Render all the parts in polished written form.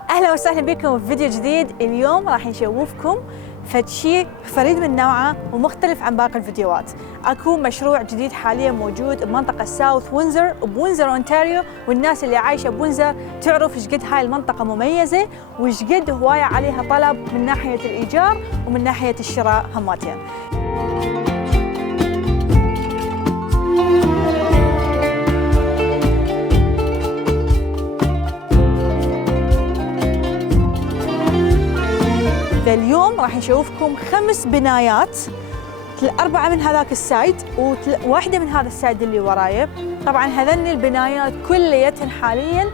اهلا وسهلا بكم في فيديو جديد. اليوم راح نشوفكم فد شيء فريد من نوعه ومختلف عن باقي الفيديوهات. اكو مشروع جديد حاليا موجود بمنطقه ساوث وينزر بوينزر اونتاريو، والناس اللي عايشه بوينزر تعرف ايش قد هاي المنطقه مميزه وايش قد هوايه عليها طلب من ناحيه الايجار ومن ناحيه الشراء هماتين. فاليوم راح نشوفكم 5 بنايات، 4 من هذاك السايد وواحدة من هذا السايد اللي ورايا. طبعا هذني البنايات كليتهن حاليا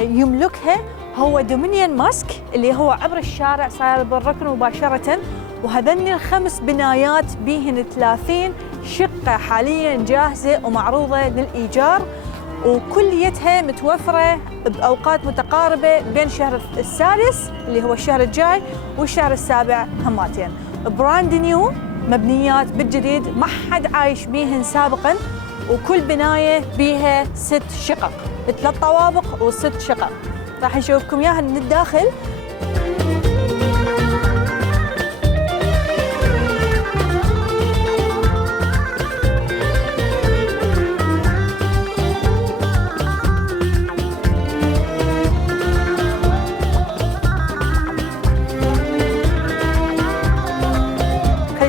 يملكها هو دومينيون ماسك اللي هو عبر الشارع صاير بالركن مباشرة، وهذني ال5 بنايات بيهن 30 شقة حاليا جاهزة ومعروضة للإيجار، وكليتها متوفرة بأوقات متقاربة بين الشهر السادس اللي هو الشهر الجاي والشهر السابع هماتين. براند نيو، مبنيات بالجديد ما حد عايش بيهن سابقا، وكل بناية بيها 6 شقق، 3 طوابق و6 شقق. راح نشوفكم اياها من الداخل.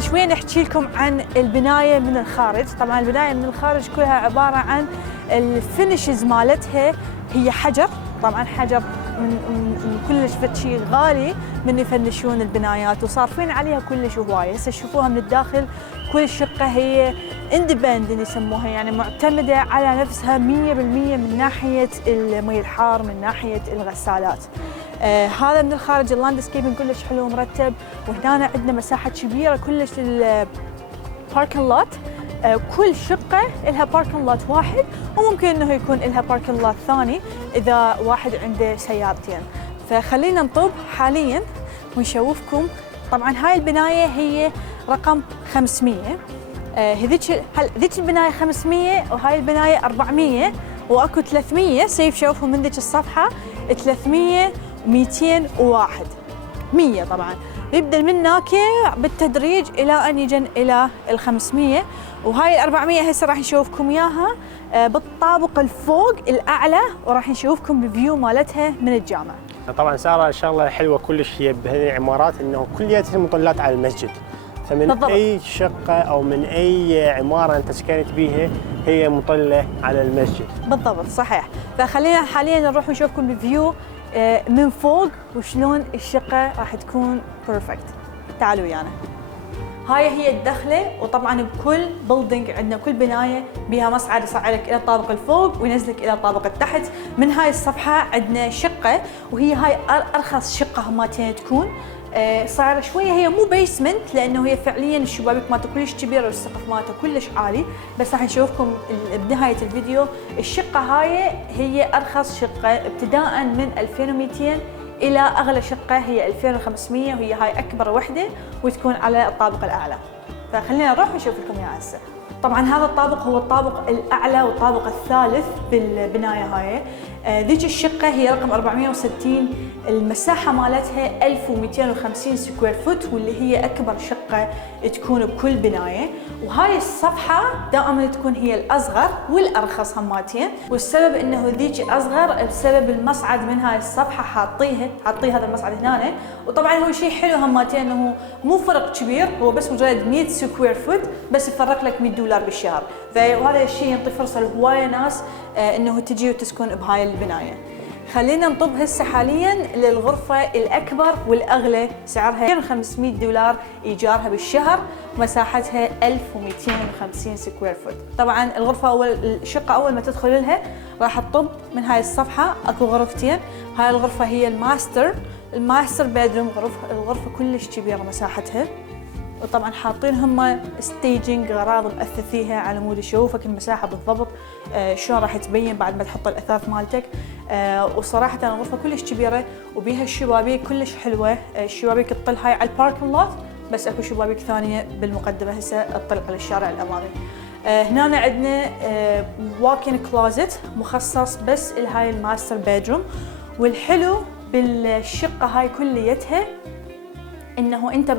شوية نحكي لكم عن البناية من الخارج. طبعا البناية من الخارج كلها عبارة عن الفينشز مالتها هي حجر، طبعا حجر من كلش شيء غالي من يفنشون البنايات وصارفين عليها كلش هواية. هسه تشوفوها من الداخل كل شقة هي اندبندنت يسموها، يعني معتمدة على نفسها 100% من ناحية المي الحار من ناحية الغسالات. هذا من الخارج اللاندسكيبنج كلش حلو ومرتب، وهنا عندنا مساحة كبيرة كلش للباركن لوت. كل شقة لها باركن لوت واحد، وممكن انه يكون لها باركن لوت ثاني اذا واحد عنده سيارتين. فخلينا نطب حاليا ونشوفكم. طبعا هاي البناية هي رقم 500، هذيك البناية 500 وهاي البناية 400 واكو 300. سيف شوفوا من ذيك الصفحة 300 201 100. طبعا يبدا من هناك بالتدريج الى ان يجن الى ال500، وهاي ال400 هسه راح نشوفكم اياها بالطابق الفوق الاعلى، وراح نشوفكم الفيو مالتها من الجامع. طبعا ساره شغله حلوه كلش هي بهذه العمارات انه كلياتها مطلات على المسجد، فمن بالضبط. اي شقه او من اي عماره انت سكنت بيها هي مطله على المسجد. بالضبط صحيح. فخلينا حاليا نروح نشوفكم الفيو من فوق وشلون الشقة راح تكون بيرفكت. تعالوا ويانا. هاي هي الدخلة، وطبعا بكل بيلدينج عندنا كل بناية بها مصعد يصعدك إلى الطابق الفوق وينزلك إلى الطابق التحت. من هاي الصفحة عندنا شقة، وهي هاي أرخص شقة هماتين تكون. صايره شويه هي مو بيسمنت لانه هي فعليا الشبابيك مالته كلش كبيره والسقف مالته كلش عالي، بس راح نشوفكم بنهايه الفيديو. الشقه هاي هي ارخص شقه ابتداء من 2200 الى اغلى شقه هي 2500، وهي هاي اكبر وحده وتكون على الطابق الاعلى. فخلينا نروح نشوف لكم اياها هسه. طبعا هذا الطابق هو الطابق الاعلى والطابق الثالث بالبنايه هاي. ذيك الشقه هي رقم 460، المساحه مالتها 1250 سكوير فوت، واللي هي اكبر شقه تكون بكل بنايه. وهاي الصفحه دائما تكون هي الاصغر والارخص هماتين، والسبب انه ذيك اصغر بسبب المصعد من هاي الصفحه حاطيه هذا المصعد هنا. وطبعا هو شيء حلو هماتين انه مو فرق كبير، هو بس مجرد 100 سكوير فوت بس يفرق لك $100 بالشهر. وهذا الشيء يعطي فرصه لهوايه ناس انه تجي وتسكن بهاي البنايه. خلينا نطب هسه حاليا للغرفه الاكبر والاغلى، سعرها $500 ايجارها بالشهر، ومساحتها 1250 سكوير فوت. طبعا الغرفه الشقه اول ما تدخل لها راح تطب من هاي الصفحه اكو غرفتين. هاي الغرفه هي الماستر بيدروم. الغرفه كلش كبيره مساحتها، وطبعا حاطين هم ستيجنج غراض مأثثيها على مود يشوفك المساحه بالضبط شلون راح تبين بعد ما تحط الاثاث مالتك. وصراحه الغرفه كلش كبيره وبيها الشبابيك كلش حلوه. الشبابيك تطل هاي على الباركن لوت، بس اكو شبابيك ثانيه بالمقدمه هسه تطل على الشارع الامامي. هنا عندنا واكن كلوزت مخصص بس لهاي الماستر بيدروم. والحلو بالشقه هاي كليتها انه انت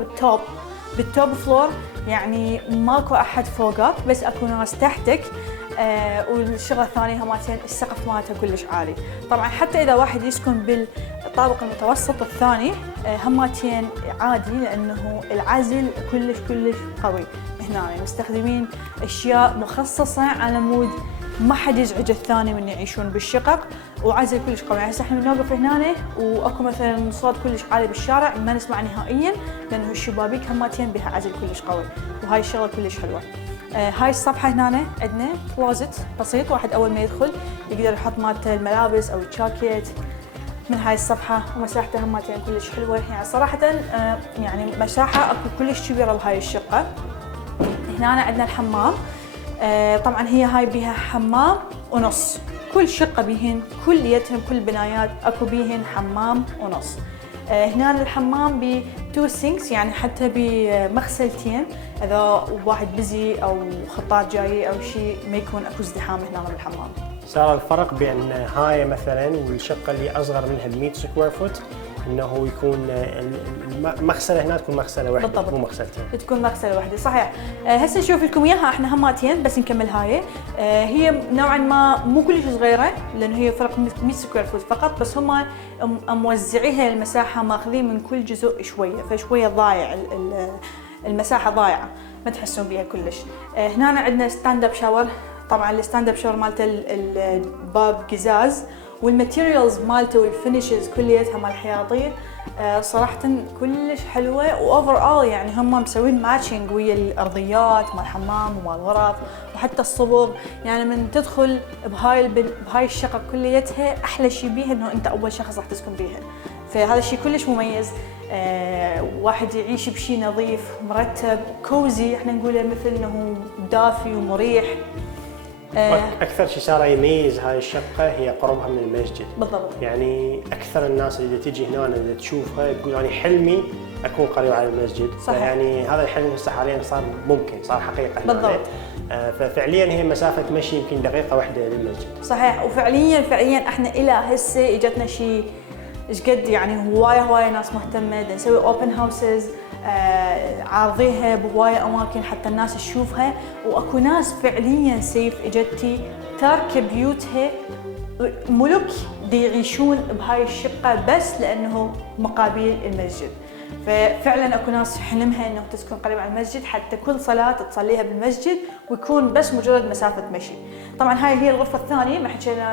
بالتوب فلور، يعني ماكو احد فوقك بس اكو ناس تحتك. والشغله الثانيه هماتين السقف مالتها كلش عالي. طبعا حتى اذا واحد يسكن بالطابق المتوسط الثاني هماتين عادي، لانه العزل كلش قوي. هنا مستخدمين اشياء مخصصه على مود ما حد يزعج الثاني من يعيشون بالشقق، وعزل كلش قوي. يعني هسه احنا بنوقف هنا واكو مثلا صوت كلش عالي بالشارع ما نسمع نهائيا، لانه الشبابيك هماتين بها عزل كلش قوي، وهاي الشغله كلش حلوه. هاي الصفحه هنا عندنا كلوزت بسيط، واحد اول ما يدخل يقدر يحط مالته الملابس او الجاكيت من هاي الصفحه، ومساحتها هماتين كلش حلوه. يعني صراحه يعني مساحه اكو كلش كبيره بهاي الشقه. هنا عندنا الحمام. طبعا هي هاي بيها حمام ونص، كل شقه بيهن كليتهم كل بنايات اكو بيهن حمام ونص. هنا الحمام ب2 سينكس، يعني حتى بمغسلتين اذا واحد بزي او خطار جاي او شيء ما يكون اكو ازدحام هنا بالحمام. صار الفرق بين هاي مثلا والشقه اللي اصغر منها ب 100 سكوير فوت انه يكون المغسله هنا تكون مغسله واحده بالضبط. مو مغسلتين، تكون مغسله واحده صحيح. هسه نشوف لكم اياها احنا هماتين، بس نكمل هاي. هي نوعا ما مو كلش صغيره، لانه هي فرق 100 سكوير فوت فقط، بس هم موزعيها المساحه ماخذين من كل جزء شويه، فشويه ضايع المساحه ضايعه ما تحسون بيها كلش. هنا عندنا ستاند اب شاور. طبعا الستاند اب شاور مالته الباب قزاز، والماتيريالز مالته والفينيشز كليتها مال حياطير صراحه كلش حلوه. واوفر يعني هم مسوين ماتشنج ويا الارضيات مال الحمام ومال الغرف وحتى الصبغ. يعني من تدخل بهاي الشقه كليتها احلى شيء بيها انه انت اول شخص راح تسكن بيها، فهذا الشيء كلش مميز. واحد يعيش بشيء نظيف مرتب كوزي، احنا نقوله مثل انه دافي ومريح. اكثر شيء صار يميز هاي الشقه هي قربها من المسجد. بالضبط. يعني اكثر الناس اللي تجي هنا اللي تشوفها تقول يعني حلمي اكون قريب على المسجد. صحيح. يعني هذا الحلم هسه حاليا صار ممكن، صار حقيقه. بالضبط. ففعليا هي مسافه مشي يمكن دقيقه واحده للمسجد. صحيح. وفعليا احنا الى هسه اجتنا شيء ايش قد، يعني هوايه ناس مهتمه. نسوي اوبن هاوسز عارضيها بهوايه اماكن حتى الناس تشوفها، واكو ناس فعليا سيف اجتي تاركه بيوتها ملك دي يعيشون بهاي الشقه بس لانه مقابل المسجد. ففعلا اكو ناس حلمها انه تسكن قريب على المسجد، حتى كل صلاه تصليها بالمسجد ويكون بس مجرد مسافه مشي. طبعا هاي هي الغرفه الثانيه ما حكينا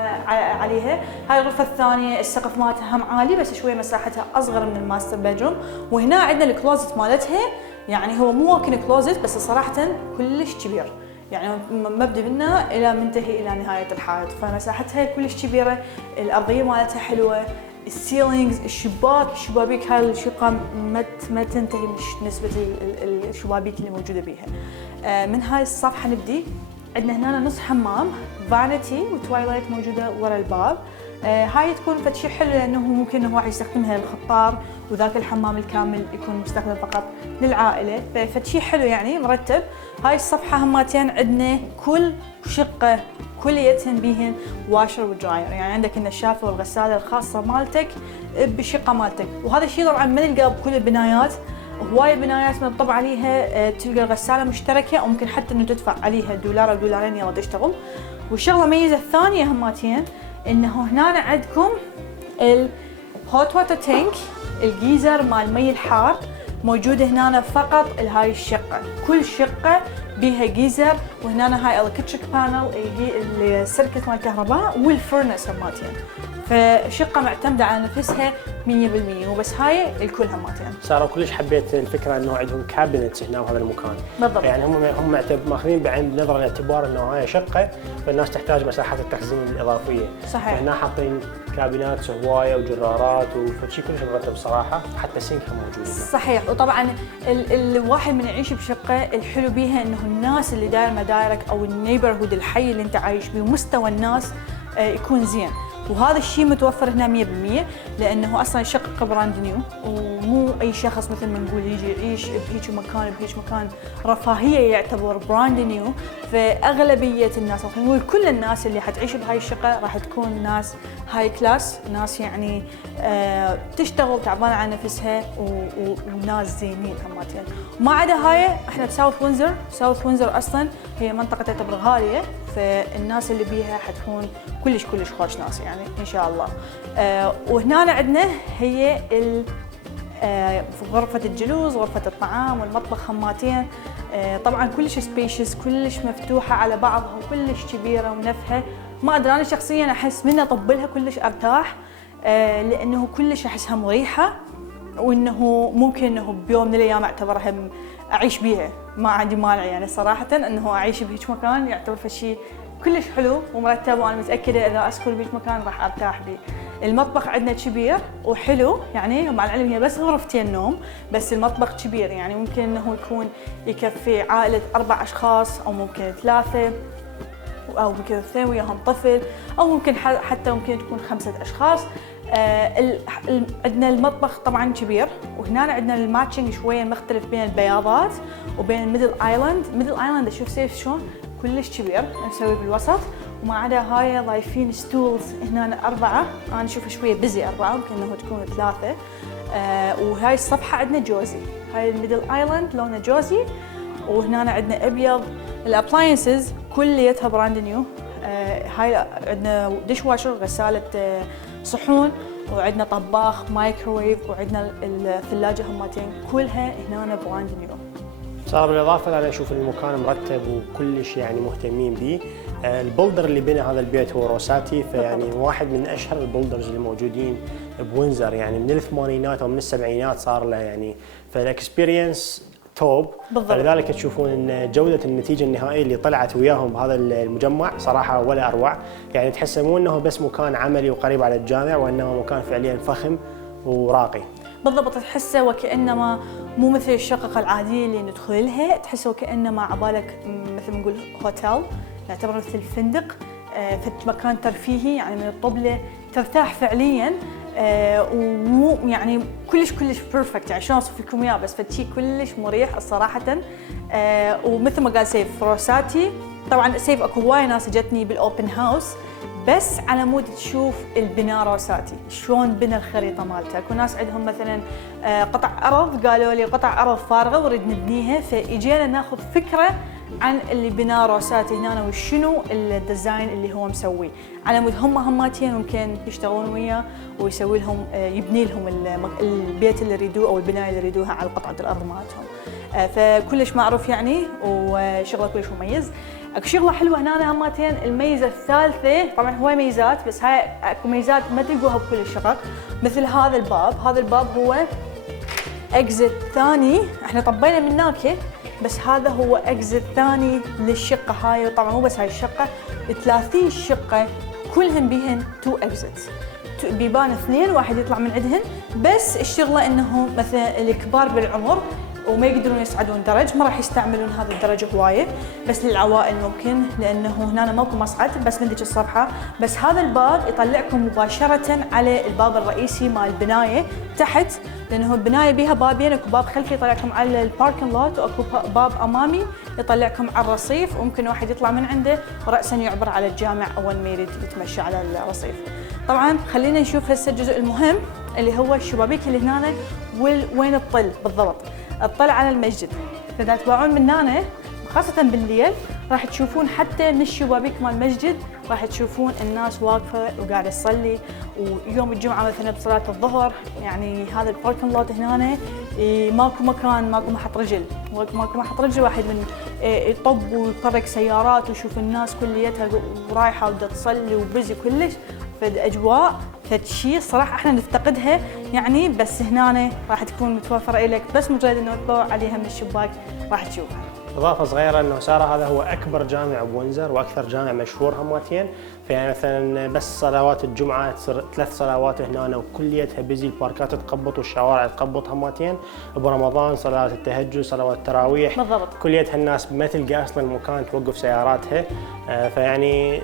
عليها. هاي الغرفه الثانيه السقف مالتها هم عالي بس شويه مساحتها اصغر من الماستر بيدروم. وهنا عندنا الكلوزت مالتها، يعني هو مو واكن كلوزت بس صراحه كلش كبير، يعني مبدي منه الى منتهي الى نهايه الحائط، فمساحتها كلش كبيره. الارضيه مالتها حلوه، السيلينجز، الشبابيك هاي الشقه ما تنتهي من نسبه الشبابيك اللي موجوده بيها. من هاي الصفحه نبدي. عندنا هنا نص حمام، فانيتي وتوايلايت موجوده ورا الباب. هاي تكون فد شيء حلو لانه ممكن انه واحد يستخدمها للخطار، وذاك الحمام الكامل يكون مستخدم فقط للعائله، فد شيء حلو يعني مرتب. هاي الصفحه هماتين عندنا كل شقه كليتهن بيهن واشر ودراير، يعني عندك النشافه والغساله الخاصه مالتك بالشقه مالتك. وهذا الشيء طبعا ما نلقاه بكل البنايات، هواي بنايات منطبع عليها تلقى الغساله مشتركه، او ممكن حتى انه تدفع عليها $1 أو $2 يلا تشتغل. والشغله الميزه الثانيه هماتين انه هنا عندكم الهوت ووتر تانك، الجيزر مال مي الحار موجوده هنا فقط لهاي الشقه. كل شقه بيها جيزر، وهنا هاي الكتريك بانل السلكة مال الكهرباء والفرنس هماتين، فشقه معتمده على نفسها 100%. وبس هاي الكل هماتين. صاروا كلش حبيت الفكره انه عندهم كابينتس هنا بهذا المكان. بالضبط. يعني هم ماخذين بعين نظر الاعتبار انه هاي شقه فالناس تحتاج مساحات التخزين الاضافيه. صحيح. فهنا حاطين كابينات هوايه وجرارات وفشي كلش مرتب صراحه، حتى سينك موجود هنا. صحيح. وطبعا الواحد من يعيش بشقه الحلو بيها انه الناس اللي داير مدايرك او النيبرهود الحي اللي انت عايش بيه مستوى الناس يكون زين. وهذا الشيء متوفر هنا 100%، لانه اصلا الشقه براند نيو، ومو اي شخص مثل ما نقول يجي يعيش بهيك مكان بهيك مكان رفاهيه يعتبر براند نيو. فاغلبيه الناس او خلينا نقول كل الناس اللي حتعيش بهاي الشقه راح تكون ناس هاي كلاس، ناس يعني تشتغل تعبانه على نفسها وناس زينين هماتين. وما عدا هاي احنا بساوث وينزر. ساوث وينزر اصلا هي منطقه تعتبر غاليه، فالناس اللي بيها حتكون كلش خوش ناس يعني ان شاء الله. وهنا عندنا هي غرفة الجلوس، غرفة الطعام والمطبخ هماتين. طبعا كلش سبيشس، كلش مفتوحة على بعضها وكلش كبيرة ونفخة. ما ادري انا شخصيا احس من اطبلها كلش ارتاح، لانه كلش احسها مريحة، وانه ممكن انه بيوم من الايام اعتبرها اعيش بيها. ما عندي مانع يعني صراحة انه اعيش بهيك مكان، يعتبر شيء كلش حلو ومرتب، وانا متاكده اذا اسكن بهيك مكان راح ارتاح به. المطبخ عندنا كبير وحلو يعني، مع العلم هي بس غرفتين نوم، بس المطبخ كبير يعني ممكن انه يكون يكفي عائله 4 اشخاص او ممكن 3 او ممكن 2 وياهم طفل، او ممكن حتى ممكن تكون 5 اشخاص. عندنا المطبخ طبعا كبير، وهنا عندنا الماتشنج شويه مختلف بين البياضات وبين الميدل ايلاند. ميدل ايلاند اشوف سيف شلون كلش كبير نسوي بالوسط، وما عدا هاي ضايفين ستولز هنا 4. انا اشوف شويه بزي 4، ممكن انه تكون 3. وهاي الصفحه عندنا جوزي، هاي الميدل ايلاند لونه جوزي، وهنا عندنا ابيض. الابلاينسز كليتها براند نيو. هاي عندنا ديش واشر، غساله صحون، وعندنا طباخ، مايكروويف، وعندنا الثلاجه همتين كلها هنا براند نيو. صار بالاضافه انا اشوف المكان مرتب وكلش يعني مهتمين به. البولدر اللي بنى هذا البيت هو روساتي، فيعني واحد من اشهر البولدرز اللي موجودين بوينزر، يعني من الثمانينات او من السبعينات صار له يعني، فالاكسبيرينس توب. فلذلك تشوفون ان جوده النتيجه النهائيه اللي طلعت وياهم بهذا المجمع صراحه ولا اروع. يعني تحسه مو انه بس مكان عملي وقريب على الجامع، وانه مكان فعليا فخم وراقي. بالضبط، تحسه وكانما مو مثل الشقق العاديه اللي ندخل لها، تحسه وكانما عبالك مثل ما نقول هوتيل، يعتبر مثل فندق في مكان ترفيهي يعني من الطبله ترتاح فعليا. ومو يعني كلش بيرفكت، يعني شلون اوصف لكم اياه، بس فشي كلش مريح صراحه. ومثل ما قال سيف روساتي، طبعا سيف اكو هوايه ناس جتني بالاوبن هاوس بس على مود تشوف البناء روساتي شلون بنى الخريطه مالته. اكو ناس عندهم مثلا قطع ارض، قالوا لي قطع ارض فارغه ونريد نبنيها، فاجينا ناخذ فكره عن اللي بناه روساتي هنا وشنو الديزاين اللي هو مسويه، على مود هم هماتين ممكن يشتغلون وياه ويسوي لهم يبني لهم البيت اللي يريدوه او البنايه اللي يريدوها على قطعه الارض مالتهم. فكلش معروف يعني، وشغله كلش مميز. اكو شغله حلوه هنا هماتين. الميزه الثالثه، طبعا هواي ميزات بس هاي اكو ميزات ما تلقوها بكل الشقق، مثل هذا الباب. هذا الباب هو اكزت ثاني، احنا طبينا من هناك بس هذا هو اكزت ثاني للشقه هاي. وطبعا مو بس هاي الشقه، 30 شقه كلهم بيهن 2 اكزتس، بيبان 2 واحد يطلع من عندهن. بس الشغله انه مثلا الكبار بالعمر وما يقدرون يصعدون درج، ما راح يستعملون هذا الدرج هوايه، بس للعوائل ممكن، لانه هنا ماكو مصعد بس من ذيك الصفحه. بس هذا الباب يطلعكم مباشره على الباب الرئيسي مال البنايه تحت، لانه البنايه بيها بابين، اكو باب خلفي يطلعكم على الباركنج لوت، واكو باب امامي يطلعكم على الرصيف، وممكن واحد يطلع من عنده وراسا يعبر على الجامع اول ما يريد يتمشى على الرصيف. طبعا خلينا نشوف هسه الجزء المهم اللي هو الشبابيك اللي هنا وين تطل بالضبط. تطل على المسجد، فاذا تباعون من هنا خاصة بالليل راح تشوفون حتى من الشبابيك مال المسجد راح تشوفون الناس واقفة وقاعدة تصلي. ويوم الجمعة مثلا بصلاة الظهر يعني هذا الباركنج لوت هنا ماكو مكان، ماكو محط رجل، واحد من يطب ويطرق سيارات ويشوف الناس كليتها ورايحة ودا تصلي وبزي كلش. فالاجواء فشي صراحه احنا نفتقدها يعني، بس هنا راح تكون متوفره لك، بس مجرد انه تطلع عليها من الشباك راح تشوفها. اضافه صغيره انه ساره هذا هو اكبر جامع بوينزر واكثر جامع مشهور هماتين، فيعني مثلا بس صلوات الجمعه تصير 3 صلوات هنا وكليتها بيزي، الباركات تقبط والشوارع تقبط هماتين. برمضان صلاه التهجد، صلوات التراويح، بالضبط كليتها الناس ما تلقى اصلا مكان توقف سياراتها. فيعني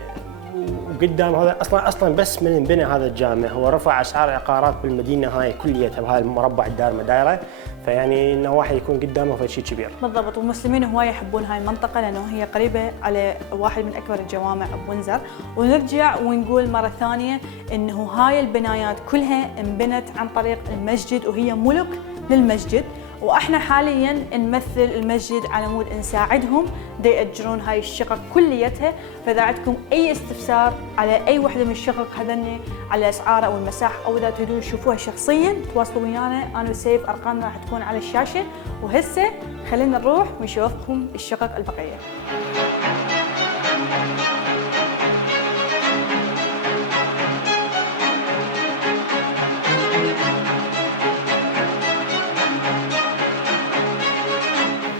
وقدام هذا اصلا بس من انبنى هذا الجامع هو رفع اسعار العقارات بالمدينه هاي كليتها بهذا المربع الدائره دايره، فيعني انه واحد يكون قدامه في شيء كبير. بالضبط، والمسلمين هوايه يحبون هاي المنطقه لانه هي قريبه على واحد من اكبر الجوامع بوينزر. ونرجع ونقول مره ثانيه انه هاي البنايات كلها انبنت عن طريق المسجد وهي ملك للمسجد، واحنا حاليا نمثل المسجد على مود نساعدهم دا يأجرون هاي الشقق كليتها. فاذا عندكم اي استفسار على اي وحده من الشقق هذني على اسعارها او المساحه او اذا تريدون تشوفوها شخصيا تواصلوا ويانا، انا وسيف ارقامنا راح تكون على الشاشه. وهسه خلينا نروح ونشوفكم الشقق البقيه.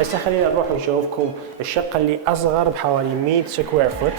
هسه خلينا نروح ونشوفكم الشقه اللي اصغر بحوالي 100 سكوير فوت.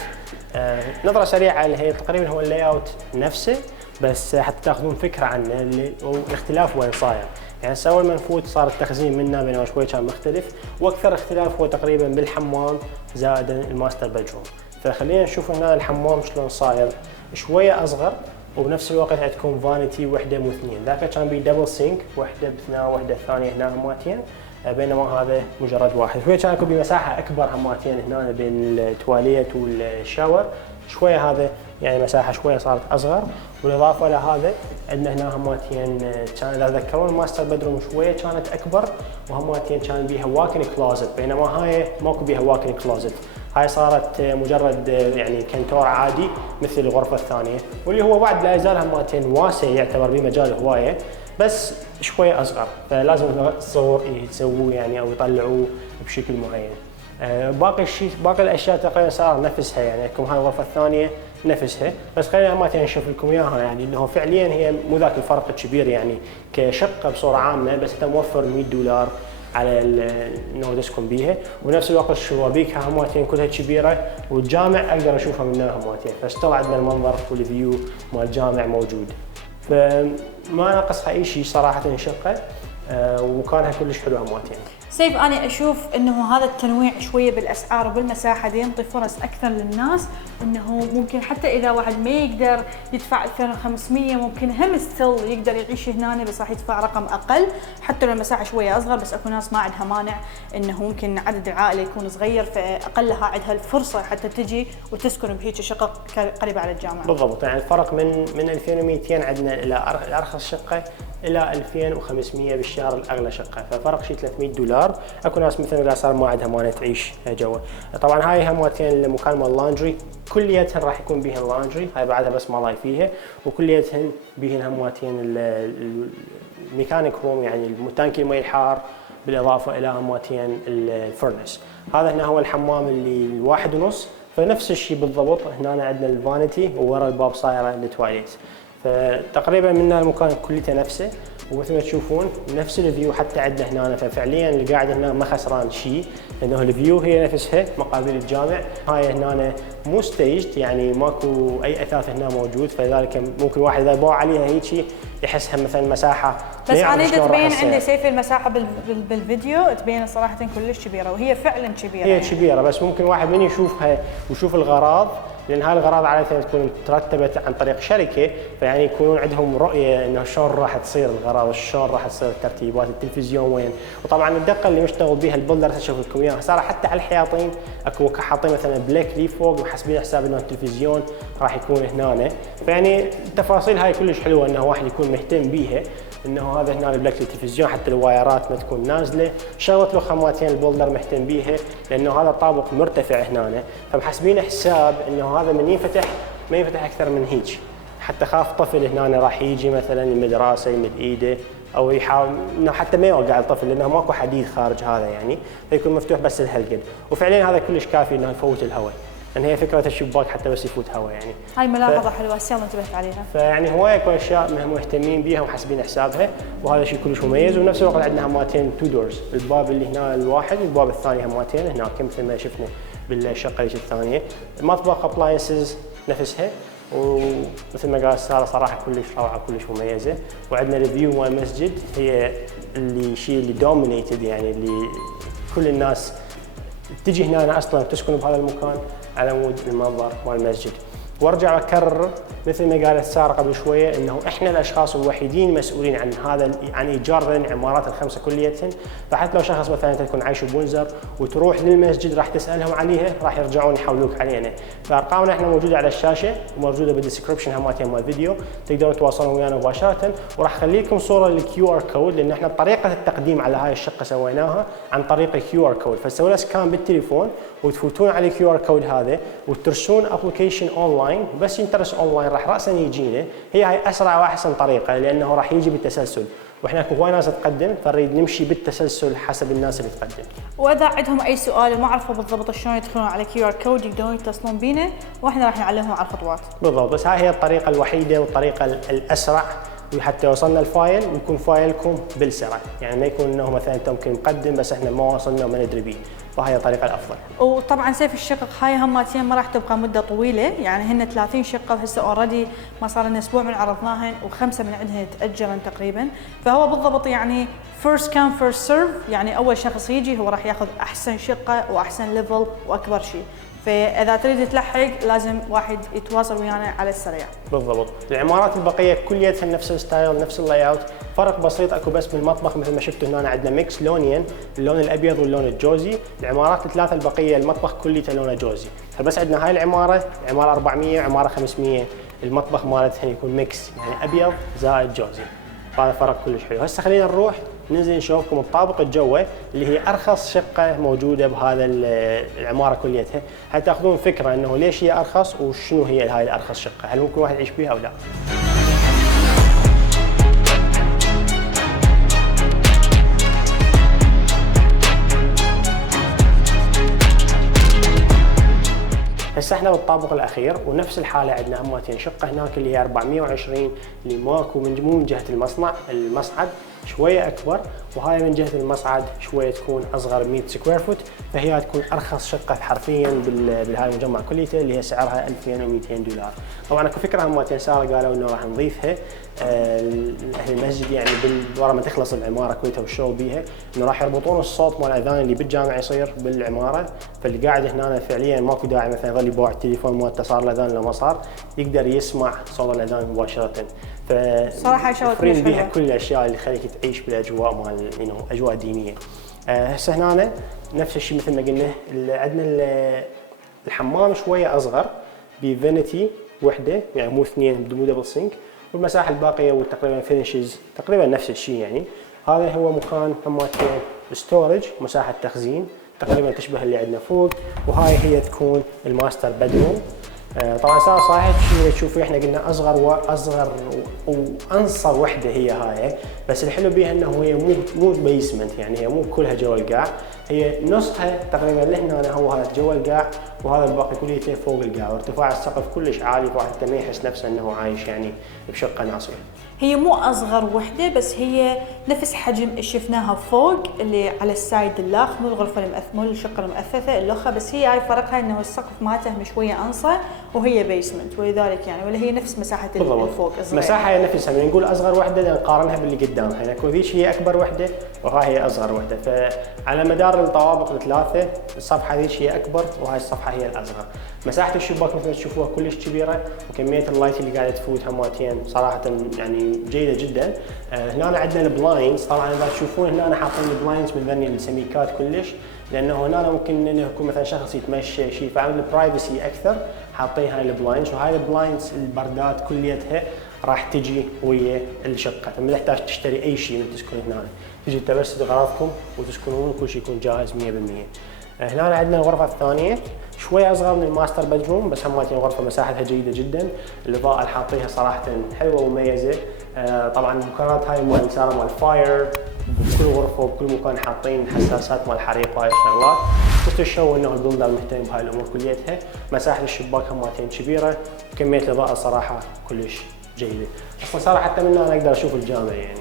نظره سريعه اللي هي تقريبا هو اللاي اوت نفسه، بس حتى تاخذون فكره عنه والاختلاف وين صاير. يعني هسه اول ما نفوت صار التخزين منا بينما شوي كان مختلف، واكثر اختلاف هو تقريبا بالحمام زائد الماستر بدروم. فخلينا نشوف هنا الحمام شلون صاير، شويه اصغر وبنفس الوقت عندكم فانيتي وحده مو اثنين. ذاك كان بي دبل سينك، وحده باثنين وحده ثانيه هنا هماتين، بينما هذا مجرد واحد. شويه كان اكو بمساحه اكبر هماتين هنا بين التواليت والشاور، شويه هذا يعني مساحه شويه صارت اصغر. بالاضافه لهذا عندنا هنا هماتين كان اذا تذكرون الماستر بدروم شويه كانت اكبر، وهماتين كان بيها واكن كلوزت، بينما هاي ماكو بيها واكن كلوزت. هاي صارت مجرد يعني كنتور عادي مثل الغرفه الثانيه، واللي هو بعد لا يزال هماتين واسع يعتبر بمجال هوايه، بس شويه اصغر، فلازم تصور تسووه يعني او يطلعوه بشكل معين. باقي الاشياء تقريبا صار نفسها، يعني عندكم هاي الغرفه الثانيه نفسها، بس خلينا ما نشوف لكم اياها. يعني انه فعليا هي مو ذاك الفرق الكبير يعني كشقه بصوره عامه، بس انت موفر $100 على انه تسكن بيها، ونفس الوقت الشبابيك هماتين كلها كبيره، والجامع اقدر اشوفها منها هماتين، فاستوى عندنا المنظر والفيو مال الجامع موجود. فما ناقصها اي شيء صراحه الشقه، ومكانها كلش حلو هماتين. سيف، أنا أشوف أنه هذا التنويع شوية بالأسعار وبالمساحة دي ينطي فرص أكثر للناس، أنه ممكن حتى إذا واحد ما يقدر يدفع 2500 ممكن هم ستيل يقدر يعيش هنا، بس راح يدفع رقم أقل حتى لو المساحة شوية أصغر. بس أكو ناس ما عندها مانع أنه ممكن عدد العائلة يكون صغير، فأقلها عندها الفرصة حتى تجي وتسكن بهيك شقق قريبة على الجامعة. بالضبط، يعني الفرق من 2200 عندنا إلى أرخص شقة إلى 2500 بالشهر الأغلى شقة، ففرق شيء $300. اكو ناس مثلا صار ما عندها مانع تعيش جوا. طبعا هاي هماتين المكان مال اللانجري كليتهن راح يكون بيهن لانجري، هاي بعدها بس مالاي فيها، وكليتهن بيهن هماتين الميكانيك روم يعني تانكي المي الحار، بالاضافه الى هماتين الفرنس. هذا هنا هو الحمام اللي 1.5، فنفس الشيء بالضبط. هنا عندنا الفانيتي وورا الباب صايره التواليت، فتقريبا من المكان كليته نفسه. ومثل ما تشوفون نفس الفيو حتى عندنا هنا، ففعليا اللي قاعد هنا ما خسران شيء، لانه الفيو هي نفسها مقابل الجامع. هاي هنا مو ستيجد، يعني ماكو اي اثاث هنا موجود، فلذلك ممكن واحد اذا باع عليها هيك يحسها مثلا مساحه. بس انا تبين عندي سيف المساحه بالفيديو تبين صراحه كلش كبيره، وهي فعلا كبيره. هي يعني كبيره، بس ممكن واحد من يشوفها ويشوف الغراض، لان هاي الغراض عاده تكون ترتبت عن طريق شركه، فيعني يكونون عندهم رؤيه انه شلون راح تصير الغراض وشلون راح تصير الترتيبات، التلفزيون وين. وطبعا الدقه اللي مشتغل بها البلدر اشوف لكم اياها، صار حتى على الحياطين اكو حاطين مثلا بلاك لي فوق وحاسبين حساب انه التلفزيون راح يكون هنا. فيعني التفاصيل هاي كلش حلوه انه واحد يكون مهتم بيها، انه هذا هنا البلاك التلفزيون حتى الوايرات ما تكون نازله، شغلت له خاماتين البولدر مهتم بيها، لانه هذا طابق مرتفع هنا، فمحسبين حساب انه هذا من ينفتح ما ينفتح اكثر من هيك، حتى خاف طفل هنا راح يجي مثلا المدرسه يمد ايده او يحاول انه حتى ما يوقع الطفل، لانه ماكو حديد خارج هذا يعني، فيكون مفتوح بس لهالقد. وفعليا هذا كلش كافي انه يفوت الهواء، لان هي فكره الشباك حتى بس يفوت هواء يعني. هاي ملاحظه حلوه هسه انتبهت عليها. فيعني هوايه اكو اشياء مهتمين بيها وحاسبين حسابها، وهذا شيء كلش مميز. ونفس الوقت عندنا هماتين 2 دورز، الباب اللي هنا الواحد والباب الثاني هماتين هناك مثل ما شفنا بالشقه الثانيه. المطبخ ابلاينسز نفسها، ومثل ما قال ساره صراحه كلش روعه كلش مميزه. وعندنا الفيو مال المسجد هي الشيء اللي دومينيتد، يعني اللي كل الناس تجي هنا اصلا تسكن بهذا المكان على مود المنظر مال المسجد. وارجع اكرر مثل ما قالت ساره قبل شويه انه احنا الاشخاص الوحيدين مسؤولين عن عن ايجار العمارات الخمسه كليتهن. فحتى لو شخص مثلا انت تكون عايش بونزر وتروح للمسجد راح تسالهم عليها راح يرجعون يحولوك علينا. فارقامنا احنا موجوده على الشاشه وموجوده بالديسكربشن هماتين مال الفيديو، تقدرون تتواصلون ويانا مباشره. وراح اخلي لكم صوره للكيو ار كود لان احنا طريقه التقديم على هاي الشقه سويناها عن طريق الكيو ار كود. فتسوون له سكان بالتليفون وتفوتون على الكيو ار كود هذا وترسلون ابلكيشن اونلاين. بس ينترس اونلاين راح راسا يجينا. هاي اسرع واحسن طريقه لانه راح يجي بالتسلسل، واحنا اكو هواي ناس تقدم فنريد نمشي بالتسلسل حسب الناس اللي تقدم. واذا عندهم اي سؤال وما عرفوا بالضبط شلون يدخلون على كيو ار كود يقدرون يتصلون بينا واحنا راح نعلمهم على الخطوات. بالضبط، بس هاي هي الطريقه الوحيده والطريقه الاسرع وحتى وصلنا الفايل ويكون فايلكم بالسرعه، يعني ما يكون انه مثلا انت ممكن مقدم بس احنا ما وصلنا وما ندري بيه، فهي الطريقه الافضل. وطبعا سيف الشقق هاي هماتين ما راح تبقى مده طويله، يعني هن 30 شقه وهسه اوريدي ما صار لنا اسبوع من عرضناهن وخمسه من عندهن تاجرن تقريبا، فهو بالضبط يعني فيرست كام فيرست سيرف، يعني اول شخص يجي هو راح ياخذ احسن شقه واحسن ليفل واكبر شيء. فاذا تريد تلحق لازم واحد يتواصل ويانا على السريع. بالضبط. العمارات البقيه كليتها نفس الستايل نفس اللاي اوت، فرق بسيط اكو بس بالمطبخ مثل ما شفتوا هنا عندنا ميكس لونين، اللون الابيض واللون الجوزي. العمارات الثلاثه البقيه المطبخ كليته لونه جوزي، فبس عندنا هاي العماره 400 عماره 500 المطبخ مالتها يكون ميكس يعني ابيض زائد جوزي، هذا فرق كلش حلو. هسه خلينا نروح ننزل نشوفكم الطابق الجوي اللي هي ارخص شقه موجوده بهذا العماره كليتها، حتى تاخذون فكره انه ليش هي ارخص وشنو هي هاي الارخص شقه، هل ممكن واحد يعيش بيها او لا. هسه احنا بالطابق الاخير ونفس الحاله عندنا همتين شقه هناك اللي هي 420 اللي ماكو مو من جهه المصعد شويه اكبر، وهاي من جهه المصعد شويه تكون اصغر 100 سكوير فوت، فهي تكون ارخص شقه حرفيا بهاي المجمع كليته اللي هي سعرها 2200 دولار. طبعا اكو فكره همتين ساره قالوا انه راح نضيفها اهل المسجد يعني ورا ما تخلص العماره كليتها والشغل بيها، انه راح يربطون الصوت مال الاذان اللي بالجامع يصير بالعماره، فاللي قاعد هنا فعليا ماكو داعي مثلا يظل يبوع التليفون مالته صار الاذان لو ما صار يقدر يسمع صوت الاذان مباشره. صراحه شغله كلش بيها كل الاشياء اللي خليك تعيش بالاجواء مال اجواء دينيه. هسه هنا نفس الشيء مثل ما قلنا عندنا الحمام شويه اصغر بفينيتي وحده يعني مو اثنين مو دبل سينك، والمساحه الباقيه وتقريبا فينيشز تقريبا نفس الشيء. يعني هذا هو مكان همتين ستورج مساحه تخزين تقريبا تشبه اللي عندنا فوق، وهاي هي تكون الماستر بدروم. طبعا صار صحيح اللي تشوفوا احنا قلنا اصغر وانصر وحده هي هاي، بس الحلو بيها انه هي مو بيسمنت، يعني هي مو كلها جوا القاع، هي نصها تقريبا لهنا هو هذا جوا القاع وهذا الباقي كليته فوق القاع، وارتفاع السقف كلش عالي فحتى ما يحس نفسه انه عايش يعني بشقه ناصيه. هي مو اصغر وحده بس هي نفس حجم اللي شفناها فوق اللي على السايد الاخ، مو الغرفه مو الشقه المؤثثه اللخه، بس هي هاي فرقها انه السقف مالته شويه انصى وهي بيسمنت، ولذلك يعني ولا هي نفس مساحه الفوق الصغيره. مساحه هي نفسها من نقول اصغر وحده نقارنها باللي قدامها، يعني ذيك هي اكبر وحده وهاي هي اصغر وحده، فعلى مدار الطوابق الثلاثه الصفحه ذيك هي اكبر وهاي الصفحه هي الاصغر. مساحه الشباك مثل ما تشوفوها كلش كبيره، وكميه اللايت اللي قاعده تفوت هماتين صراحه يعني جيده جدا. هنا عندنا البلايندز، طبعا اذا تشوفون هنا حاطين البلايندز من ذني السميكات كلش، لانه هنا ممكن انه يكون مثلا شخص يتمشى شيء فعمل برايفسي اكثر، حاطين هاي البلايندز، وهاي البلايندز البردات كليتها راح تجي ويا الشقه، فما تحتاج تشتري اي شيء من تسكن هنا، تجي تبرسد اغراضكم وتسكنون وكل شيء يكون جاهز 100%. هنا عندنا الغرفه الثانيه شوي اصغر من الماستر بدروم، بس هماتين غرفه مساحتها جيده جدا، الاضاءه اللي حاطيها صراحه حلوه ومميزه. طبعا المكونات هاي مال ساره مال فاير بكل غرفه وبكل مكان حاطين حساسات مال حريق وهاي الشغلات، تشوف انه البلدر مهتم بهاي الامور كليتها. مساحه الشباك هماتين كبيره، كميه الاضاءه صراحه كلش جيده. اصلا صراحه حتى من هنا اقدر اشوف الجامع، يعني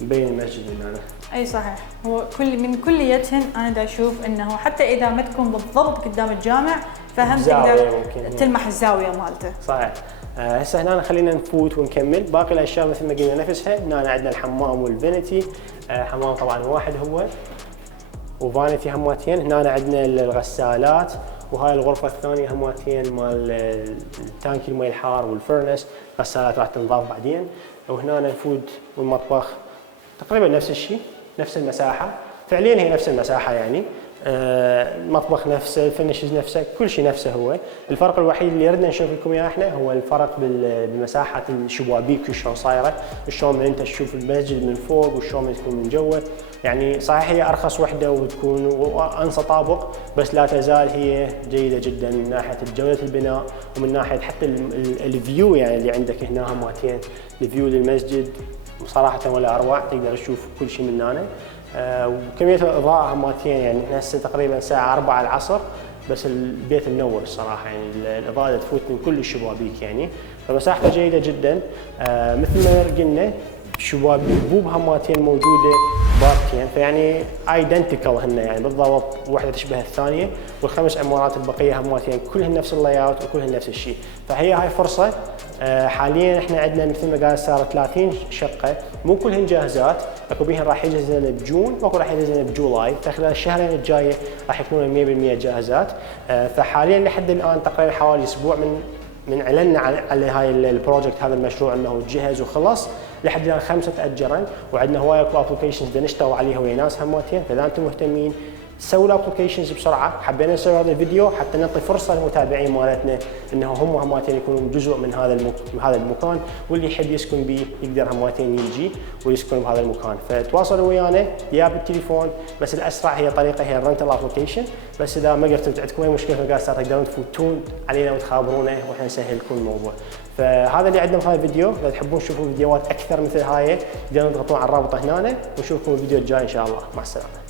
مبين المسجد من هنا. اي صحيح، هو من كليتهن انا دا اشوف انه حتى اذا ما تكون بالضبط قدام الجامع فهم تقدر تلمح الزاويه مالته. صحيح. هسه هنا خلينا نفوت ونكمل باقي الاشياء مثل ما قلنا نفسها. هنا عندنا الحمام والفانيتي، حمام طبعا واحد هو وفانيتي هماتين. هنا عندنا الغسالات وهاي الغرفه الثانيه هماتين مال التانكي المي الحار والفرنس، غسالات راح تنضاف بعدين. وهنا الفود والمطبخ تقريبا نفس الشيء، نفس المساحه، فعليا هي نفس المساحه يعني. المطبخ نفسه، الفنشز نفسه، كل شيء نفسه هو. الفرق الوحيد اللي ردنا نشوف لكم اياه احنا هو الفرق بمساحه الشبابيك شلون صايره، شلون انت تشوف المسجد من فوق وشلون تكون من جوا. يعني صحيح هي ارخص وحده وتكون انصى طابق، بس لا تزال هي جيده جدا من ناحيه جوده البناء ومن ناحيه حتى الفيو يعني اللي عندك هنا هماتين. الفيو للمسجد صراحه ولا اروع، تقدر تشوف كل شيء من هنا. وكميه الاضاءه هماتين يعني هسه تقريبا الساعه 4 العصر، بس البيت منور الصراحه يعني الاضاءه تفوت من كل الشبابيك يعني، فمساحته جيده جدا. مثل ما قلنا شبابيك بوب هماتين موجوده بارتين، فيعني ايدنتيكال هن يعني بالضبط، واحده تشبه الثانيه. والخمس عمارات البقيه هماتين كلهن نفس اللاي اوت وكلهن نفس الشيء. فهي هاي فرصه. حاليا احنا عندنا مثل ما قال صار 30 شقه، مو كلهن جاهزات، اكو بيهن راح يجهز لنا بجون واكو راح يجهز لنا بجولاي، فخلال الشهرين الجايه راح يكونوا 100% جاهزات. فحاليا لحد الان تقريبا حوالي اسبوع من اعلنا على هاي البروجكت، هذا المشروع انه جهز وخلص، لحد الان 5 تاجرن، وعندنا هوايه اكو ابلكيشنز بدنا نشتغل عليها ويا ناس هماتين. فاذا انتم مهتمين سووا الابلكيشنز بسرعه. حبينا نسوي هذا الفيديو حتى نعطي فرصه للمتابعين مالتنا انه هم هماتين يكونوا جزء من هذا المكان، واللي يحب يسكن به يقدر هماتين يجي ويسكن بهذا المكان. فتواصلوا ويانا يا بالتليفون، بس الاسرع هي طريقه هي الرنتل ابلكيشن. بس اذا ما قدرتوا عندكم اي مشكله في القاصه تقدرون تفوتون علينا وتخابرونا واحنا نسهل لكم الموضوع. فهذا اللي عندنا في هذا الفيديو. اذا تحبون تشوفوا فيديوهات اكثر مثل هاي تقدرون تضغطون على الرابط هنا، ونشوفكم الفيديو الجاي ان شاء الله. مع السلامه.